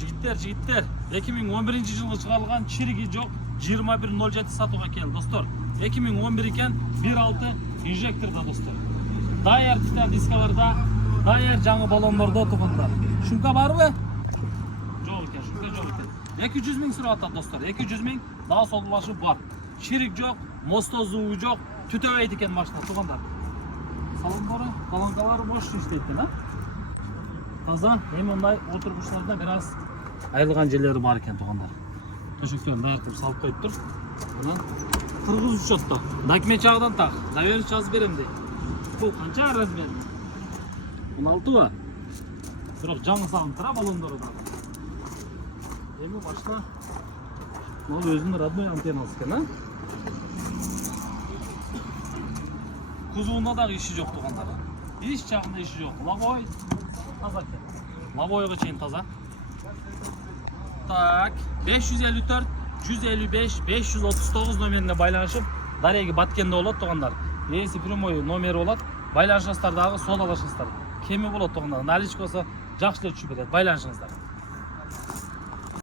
Жигиттер 2011-жылы чыгарылган чириги жок 2107 сатууга келди достор. 2011 экен, 1.6 инжекторда достор. Дайер титан дискаларда, дайер жаңы баллондордо туугандар. Шумка барбы? Жок экен, шумка жок экен. 200 миң сурап атат достор. 200 миң дагы солулашы бар. Чирик жок, мостозуу жок, түтөбөйт экен машина туугандар. Салондору, колонкалары бош иштейт экен, таза. Эми мындай отургучтарда бир аз айылган жерлери бар экен туугандар. Төшөктөрүн дайыртып салып коюп тур. Мына кыргыз учетто. Документ жагынан так. Доверенность жазып берем дейт. Бул канча размер? 16 Бирок жаңы салынып тура баллондору да. Эми башка бул өзүнүн родной антеннасы экен, Кузуунда дагы иши жок туугандар. Иш жагында иши жок. Лобой таза экен. Лобойго чейин таза. Так, 554 155 539 номерине байланышып, дареги Баткенде болот туугандар. Рейси прямой номери болот. Байланышасыздар дагы, содалашасыздар. Кеми болот туугандар. Наличка болсо жакшы эле түшүп берет. Байланышыңыздар.